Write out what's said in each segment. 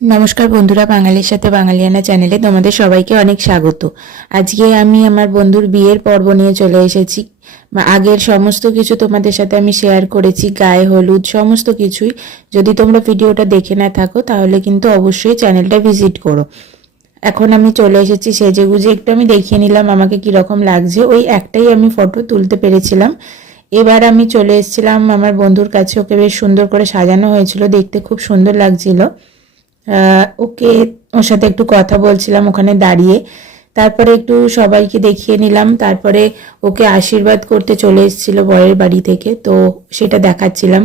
নমস্কার বন্ধুরা, বাঙালির সাথে বাঙালিয়ানা চ্যানেলে তোমাদের সবাইকে অনেক স্বাগত। আজকে আমি আমার বন্ধুর বিয়ের পর্ব নিয়ে চলে এসেছি। আগের সমস্ত কিছু তোমাদের সাথে আমি শেয়ার করেছি, গায়ে হলুদ সমস্ত কিছুই। যদি তোমরা ভিডিওটা দেখে না থাকো তাহলে কিন্তু অবশ্যই চ্যানেলটা ভিজিট করো। এখন আমি চলে এসেছি সেজেগুজে, একটু আমি দেখিয়ে নিলাম আমাকে কীরকম লাগছে। ওই একটাই আমি ফটো তুলতে পেরেছিলাম। এবার আমি চলে এসেছিলাম আমার বন্ধুর কাছে, ওকে বেশ সুন্দর করে সাজানো হয়েছিল, দেখতে খুব সুন্দর লাগছিল। ওকে ওর সাথে একটু কথা বলছিলাম ওখানে দাঁড়িয়ে, তারপরে একটু সবাইকে দেখিয়ে নিলাম। তারপরে ওকে আশীর্বাদ করতে চলে এসেছিল বরের বাড়ি থেকে, তো সেটা দেখাচ্ছিলাম।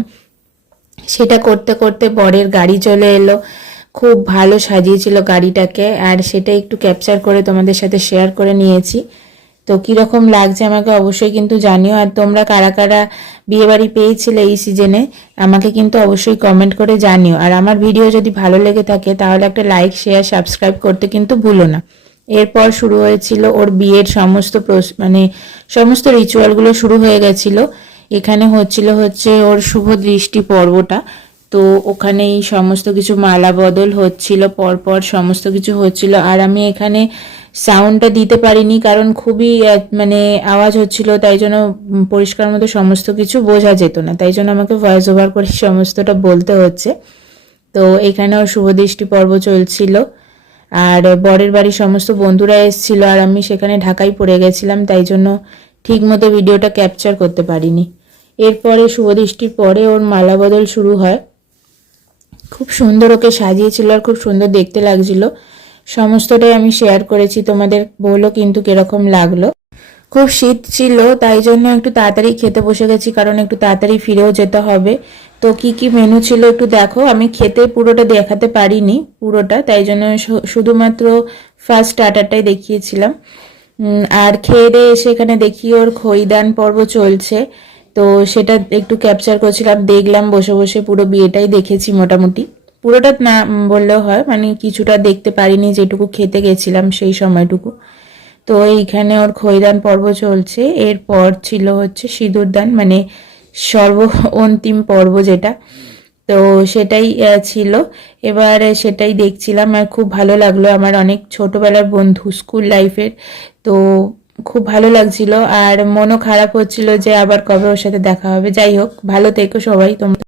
সেটা করতে করতে বরের গাড়ি চলে এলো, খুব ভালো সাজিয়েছিল গাড়িটাকে, আর সেটা একটু ক্যাপচার করে তোমাদের সাথে শেয়ার করে নিয়েছি। তো কীরকম লাগছে আমাকে অবশ্যই কিন্তু জানিও। আর তোমরা কারা কারা বিয়েবাড়ি পেয়েছিলে এই সিজনে আমাকে কিন্তু অবশ্যই কমেন্ট করে জানিও। আর আমার ভিডিও যদি ভালো লেগে থাকে তাহলে একটা লাইক, শেয়ার, সাবস্ক্রাইব করতে কিন্তু ভুলো না। এরপর শুরু হয়েছিল ওর বিয়ের সমস্ত রিচুয়ালগুলো শুরু হয়ে গেছিল। এখানে হচ্ছে ওর শুভ দৃষ্টি পর্বটা। তো ওখানেই সমস্ত কিছু মালা বদল হচ্ছিল, পরপর সমস্ত কিছু হচ্ছিল। আর আমি এখানে সাউন্ডটা দিতে পারিনি কারণ খুবই আওয়াজ হচ্ছিল, তাই জন্য পরিষ্কার মতো সমস্ত কিছু বোঝা যেত না, তাই জন্য আমাকে ভয়েস ওভার করে সমস্তটা বলতে হচ্ছে। তো এখানে ওর শুভদৃষ্টি পর্ব চলছিল, আর বরের বাড়ির সমস্ত বন্ধুরা এসেছিল, আর আমি সেখানে ঢাকায় পড়ে গেছিলাম, তাই জন্য ঠিক মতো ভিডিওটা ক্যাপচার করতে পারিনি। এরপরে শুভদৃষ্টির পরে ওর মালা বদল শুরু হয়। খুব সুন্দর ওকে সাজিয়েছিল আর খুব সুন্দর দেখতে লাগছিল। সমস্তটাই আমি শেয়ার করেছি তোমাদের, বলো কিন্তু কিরকম লাগলো। খুব শীত ছিল, তাই জন্য একটু তাড়াতাড়ি খেতে বসে গেছি, কারণ একটু তাড়াতাড়ি ফিরেও যেতে হবে। তো কি কি মেনু ছিল একটু দেখো। আমি খেতে পুরোটা দেখাতে পারিনি পুরোটা, তাই জন্য শুধুমাত্র ফার্স্ট স্টার্টারটাই দেখিয়েছিলাম। আর খেয়ে দিয়ে এসে এখানে দেখি ওর খইদান পর্ব চলছে, তো সেটা একটু ক্যাপচার করছিলাম, দেখলাম বসে বসে। পুরো বিয়েটাই দেখেছি মোটামুটি, পুরোটা না বললেও হয়, কিছুটা দেখতে পারিনি যেটুকু খেতে গেছিলাম সেই সময়টুকু। তো এইখানে ওর খইদান পর্ব চলছে। এরপর ছিল হচ্ছে সিঁদুরদান, সর্ব অন্তিম পর্ব যেটা, তো সেটাই ছিল। এবার সেটাই দেখছিলাম আর খুব ভালো লাগলো। আমার অনেক ছোটবেলার বন্ধু, স্কুল লাইফের, তো খুব ভালো লাগছিল। আর মনও খারাপ হচ্ছিল যে আবার কবে ওর সাথে দেখা হবে। যাই হোক, ভালো থেকো সবাই তোমরা।